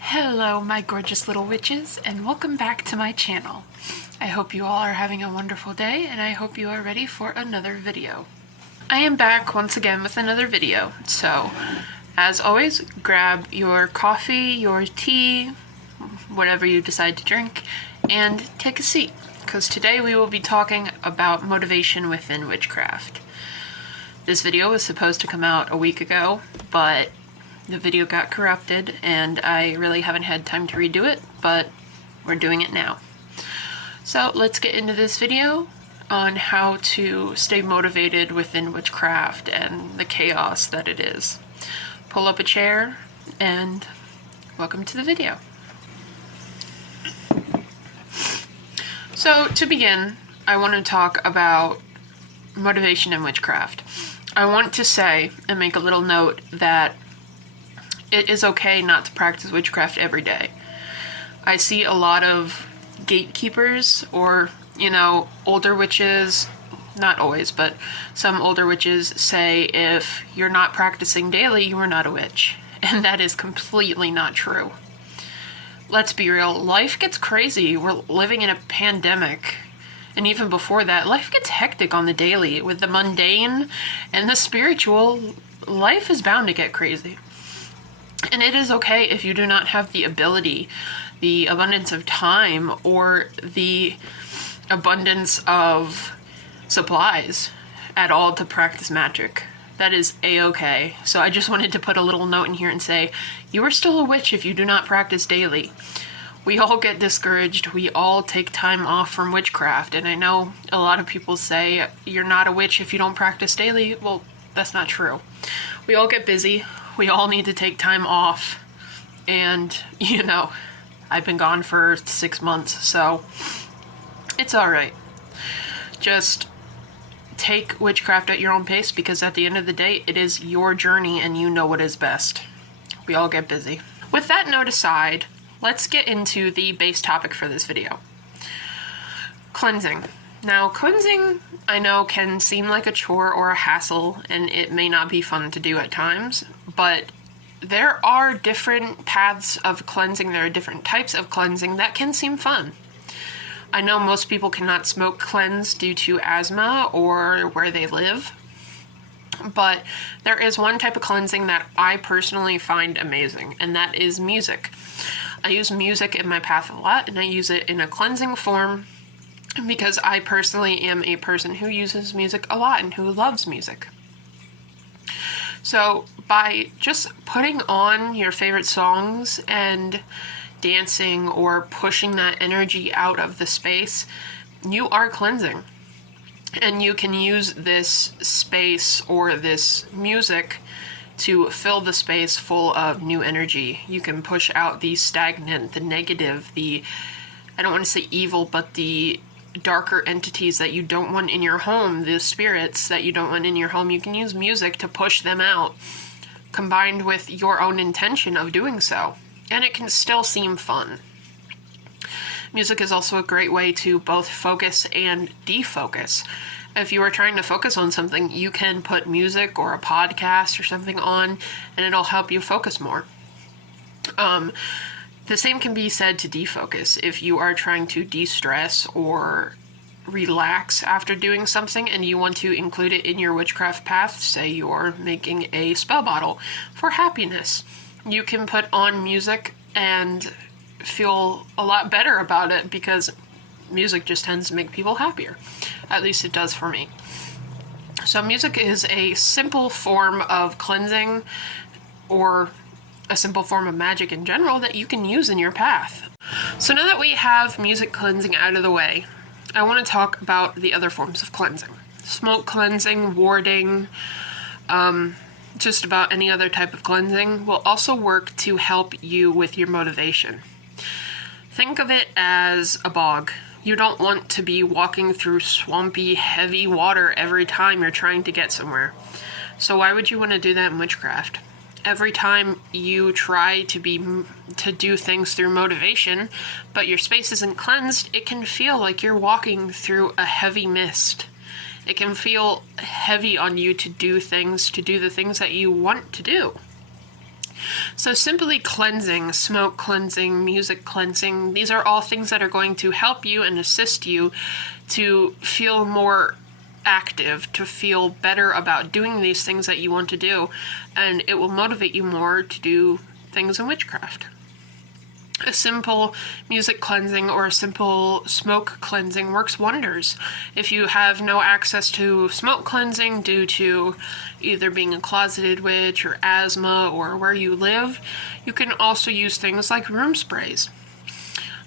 Hello, my gorgeous little witches, and welcome back to my channel. I hope you all are having a wonderful day, and I hope you are ready for another video. I am back once again with another video, so as always, grab your coffee, your tea, whatever you decide to drink, and take a seat, because today we will be talking about motivation within witchcraft. This video was supposed to come out a week ago, but the video got corrupted and I really haven't had time to redo it, but we're doing it now. So let's get into this video on how to stay motivated within witchcraft and the chaos that it is. Pull up a chair and welcome to the video. So to begin, I want to talk about motivation in witchcraft. I want to say and make a little note that it is okay not to practice witchcraft every day. I see a lot of gatekeepers or, older witches, not always, but some older witches say if you're not practicing daily, you are not a witch. And that is completely not true. Let's be real, life gets crazy. We're living in a pandemic. And even before that, life gets hectic on the daily. With the mundane and the spiritual, life is bound to get crazy. And it is okay if you do not have the ability, the abundance of time, or the abundance of supplies at all to practice magic. That is a-okay. So I just wanted to put a little note in here and say, you are still a witch if you do not practice daily. We all get discouraged. We all take time off from witchcraft. And I know a lot of people say, you're not a witch if you don't practice daily. Well, that's not true. We all get busy. We all need to take time off, and I've been gone for 6 months, so it's all right. Just take witchcraft at your own pace, because at the end of the day, it is your journey and you know what is best. We all get busy. With that note aside, let's get into the base topic for this video. Cleansing. Now, cleansing, I know, can seem like a chore or a hassle, and it may not be fun to do at times, but there are different paths of cleansing. There are different types of cleansing that can seem fun. I know most people cannot smoke cleanse due to asthma or where they live, but there is one type of cleansing that I personally find amazing, and that is music. I use music in my path a lot, and I use it in a cleansing form because I personally am a person who uses music a lot and who loves music. So by just putting on your favorite songs and dancing or pushing that energy out of the space, you are cleansing. And you can use this space or this music to fill the space full of new energy. You can push out the stagnant, the negative, I don't want to say evil, but the darker entities that you don't want in your home, the spirits that you don't want in your home. You can use music to push them out, combined with your own intention of doing so, and it can still seem fun. Music is also a great way to both focus and defocus. If you are trying to focus on something, you can put music or a podcast or something on, and it'll help you focus more. The same can be said to defocus. If you are trying to de-stress or relax after doing something and you want to include it in your witchcraft path, say you're making a spell bottle for happiness, you can put on music and feel a lot better about it, because music just tends to make people happier. At least it does for me. So music is a simple form of cleansing, or a simple form of magic in general, that you can use in your path. So now that we have music cleansing out of the way, I want to talk about the other forms of cleansing. Smoke cleansing, warding, just about any other type of cleansing will also work to help you with your motivation. Think of it as a bog. You don't want to be walking through swampy, heavy water every time you're trying to get somewhere. So why would you want to do that in witchcraft? Every time you try to do things through motivation, but your space isn't cleansed, it can feel like you're walking through a heavy mist. It can feel heavy on you to do the things that you want to do. So simply cleansing, smoke cleansing, music cleansing, these are all things that are going to help you and assist you to feel more active, to feel better about doing these things that you want to do, and it will motivate you more to do things in witchcraft. A simple music cleansing or a simple smoke cleansing works wonders. If you have no access to smoke cleansing due to either being a closeted witch or asthma or where you live, you can also use things like room sprays.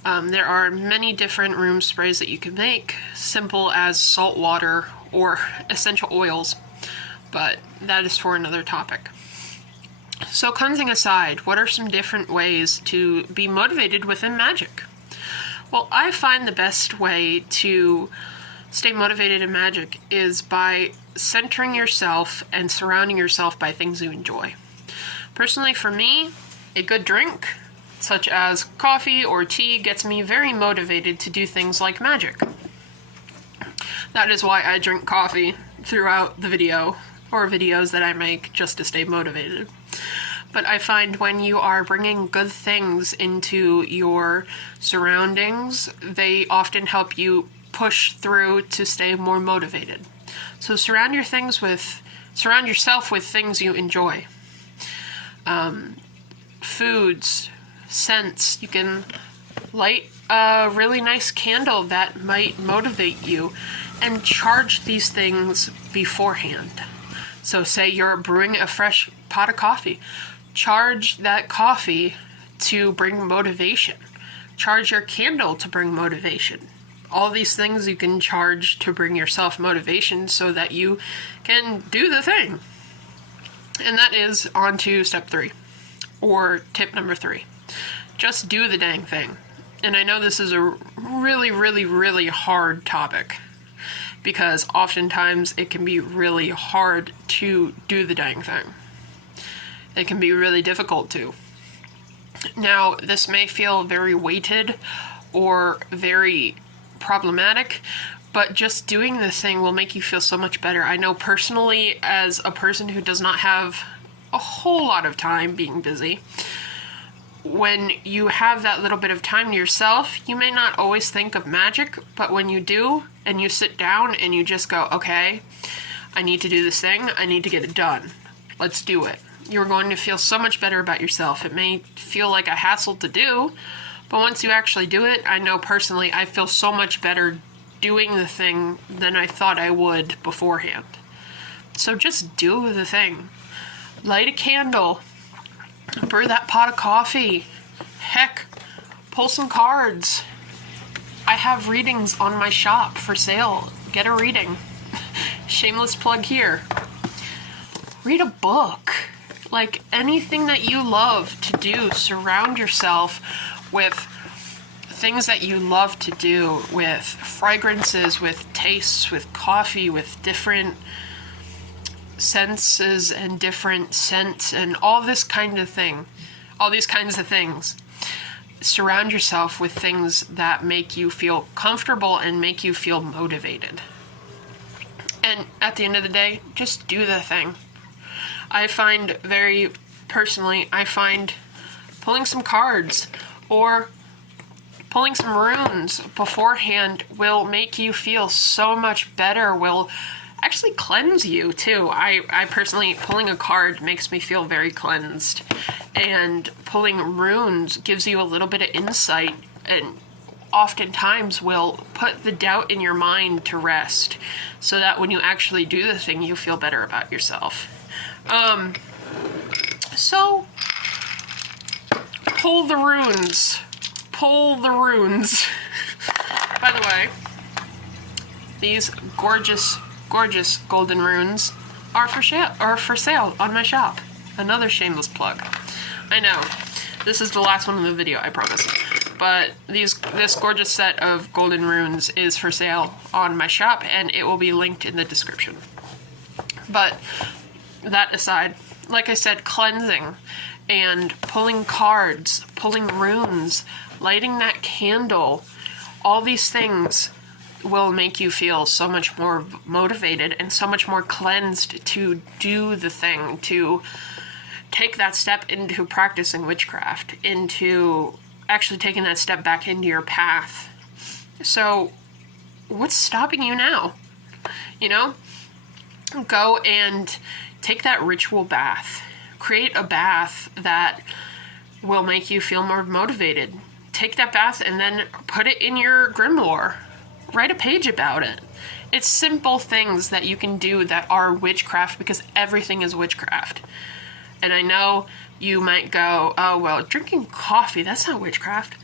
There are many different room sprays that you can make, simple as salt water or essential oils, but that is for another topic. So cleansing aside, what are some different ways to be motivated within magic? Well, I find the best way to stay motivated in magic is by centering yourself and surrounding yourself by things you enjoy. Personally, for me, a good drink, such as coffee or tea, gets me very motivated to do things like magic. That is why I drink coffee throughout the video, or videos that I make, just to stay motivated. But I find when you are bringing good things into your surroundings, they often help you push through to stay more motivated. So surround yourself with things you enjoy. Foods, scents. You can light a really nice candle that might motivate you, and charge these things beforehand. So say you're brewing a fresh pot of coffee. Charge that coffee to bring motivation. Charge your candle to bring motivation. All these things you can charge to bring yourself motivation so that you can do the thing. And that is on to step 3, or tip number 3. Just do the dang thing. And I know this is a really, really, really hard topic, because oftentimes it can be really hard to do the dang thing. It can be really difficult to. Now, this may feel very weighted or very problematic, but just doing this thing will make you feel so much better. I know personally, as a person who does not have a whole lot of time being busy, when you have that little bit of time to yourself, you may not always think of magic, but when you do, and you sit down and you just go, okay, I need to do this thing, I need to get it done. Let's do it. You're going to feel so much better about yourself. It may feel like a hassle to do, but once you actually do it, I know personally I feel so much better doing the thing than I thought I would beforehand. So just do the thing. Light a candle. Brew that pot of coffee. Heck, pull some cards. I have readings on my shop for sale. Get a reading. Shameless plug here. Read a book. Like anything that you love to do, surround yourself with things that you love to do, with fragrances, with tastes, with coffee, with different senses and different scents and all this kind of thing. All these kinds of things. Surround yourself with things that make you feel comfortable and make you feel motivated. And at the end of the day, just do the thing. I find pulling some cards or pulling some runes beforehand will make you feel so much better, will actually cleanse you too. I personally, pulling a card makes me feel very cleansed, and pulling runes gives you a little bit of insight and oftentimes will put the doubt in your mind to rest, so that when you actually do the thing, you feel better about yourself. So pull the runes. Pull the runes. By the way, these gorgeous, gorgeous golden runes are for sale on my shop. Another shameless plug. I know, this is the last one in the video, I promise. But this gorgeous set of golden runes is for sale on my shop, and it will be linked in the description. But that aside, like I said, cleansing and pulling cards, pulling runes, lighting that candle, all these things will make you feel so much more motivated and so much more cleansed to do the thing, to take that step into practicing witchcraft, into actually taking that step back into your path. So what's stopping you now? You know, go and take that ritual bath. Create a bath that will make you feel more motivated. Take that bath and then put it in your grimoire. Write a page about it. It's simple things that you can do that are witchcraft, because everything is witchcraft. And I know you might go, oh, well, drinking coffee, that's not witchcraft.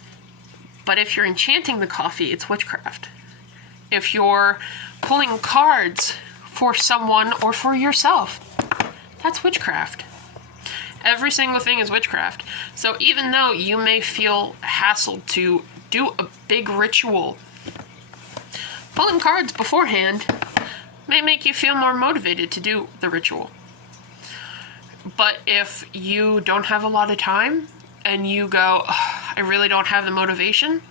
But if you're enchanting the coffee, it's witchcraft. If you're pulling cards for someone or for yourself, that's witchcraft. Every single thing is witchcraft. So even though you may feel hassled to do a big ritual, pulling cards beforehand may make you feel more motivated to do the ritual. But if you don't have a lot of time and you go, oh, I really don't have the motivation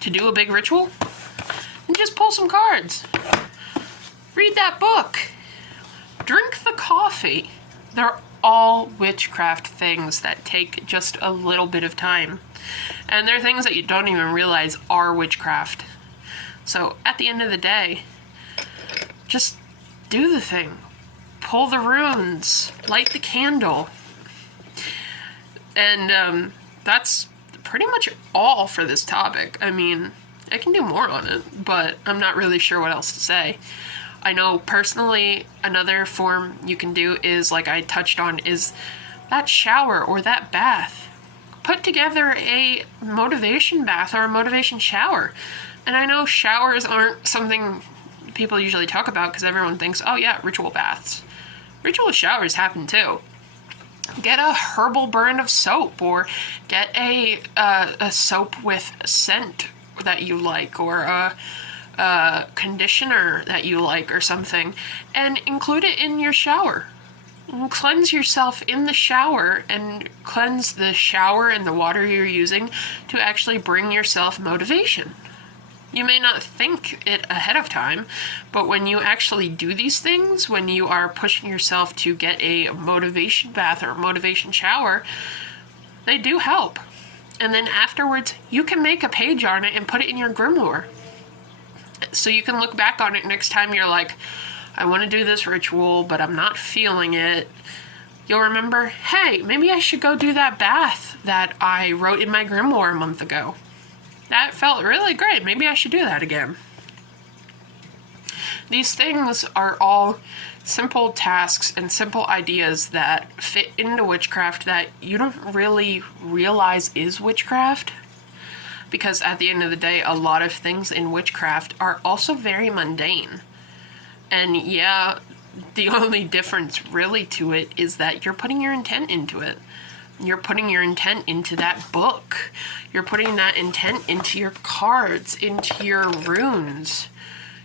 to do a big ritual, then just pull some cards. Read that book. Drink the coffee. They're all witchcraft things that take just a little bit of time. And they're things that you don't even realize are witchcraft. So at the end of the day, just do the thing. Pull the runes. Light the candle. And that's pretty much all for this topic. I mean, I can do more on it, but I'm not really sure what else to say. I know personally another form you can do is, like I touched on, is that shower or that bath. Put together a motivation bath or a motivation shower. And I know showers aren't something people usually talk about because everyone thinks, oh yeah, ritual baths. Ritual showers happen too. Get a herbal brand of soap, or get a soap with scent that you like, or a conditioner that you like or something, and include it in your shower. Cleanse yourself in the shower, and cleanse the shower and the water you're using to actually bring yourself motivation. You may not think it ahead of time, but when you actually do these things, when you are pushing yourself to get a motivation bath or a motivation shower, they do help. And then afterwards, you can make a page on it and put it in your grimoire. So you can look back on it next time you're like, I want to do this ritual, but I'm not feeling it. You'll remember, hey, maybe I should go do that bath that I wrote in my grimoire a month ago. That felt really great. Maybe I should do that again. These things are all simple tasks and simple ideas that fit into witchcraft that you don't really realize is witchcraft. Because at the end of the day, a lot of things in witchcraft are also very mundane. And yeah, the only difference really to it is that you're putting your intent into it. You're putting your intent into that book. You're putting that intent into your cards, into your runes.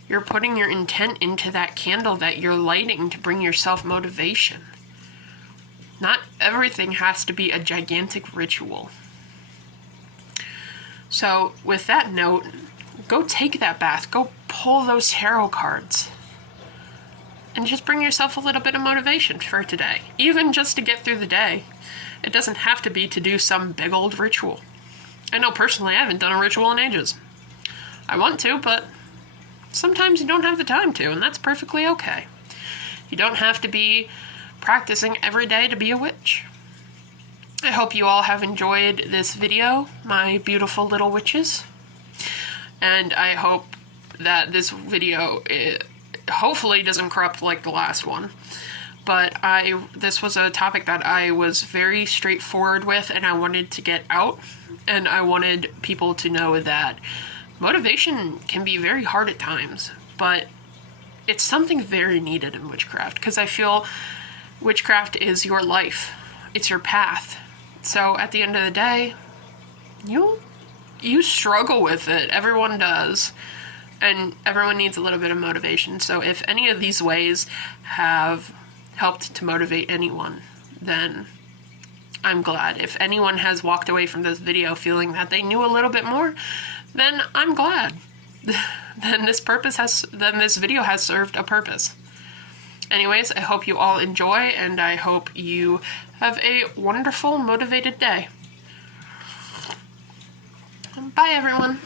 You're putting your intent into that candle that you're lighting to bring yourself motivation. Not everything has to be a gigantic ritual. So with that note, go take that bath. Go pull those tarot cards. And just bring yourself a little bit of motivation for today. Even just to get through the day. It doesn't have to be to do some big old ritual. I know personally I haven't done a ritual in ages. I want to, but sometimes you don't have the time to, and that's perfectly okay. You don't have to be practicing every day to be a witch. I hope you all have enjoyed this video, my beautiful little witches. And I hope that this video hopefully doesn't corrupt like the last one. But this was a topic that I was very straightforward with, and I wanted to get out, and I wanted people to know that motivation can be very hard at times, but it's something very needed in witchcraft, because I feel witchcraft is your life. It's your path. So at the end of the day, you struggle with it. Everyone does. And everyone needs a little bit of motivation. So if any of these ways have helped to motivate anyone, then I'm glad. If anyone has walked away from this video feeling that they knew a little bit more, then I'm glad. Then this video has served a purpose. Anyways, I hope you all enjoy, and I hope you have a wonderful, motivated day. Bye, everyone.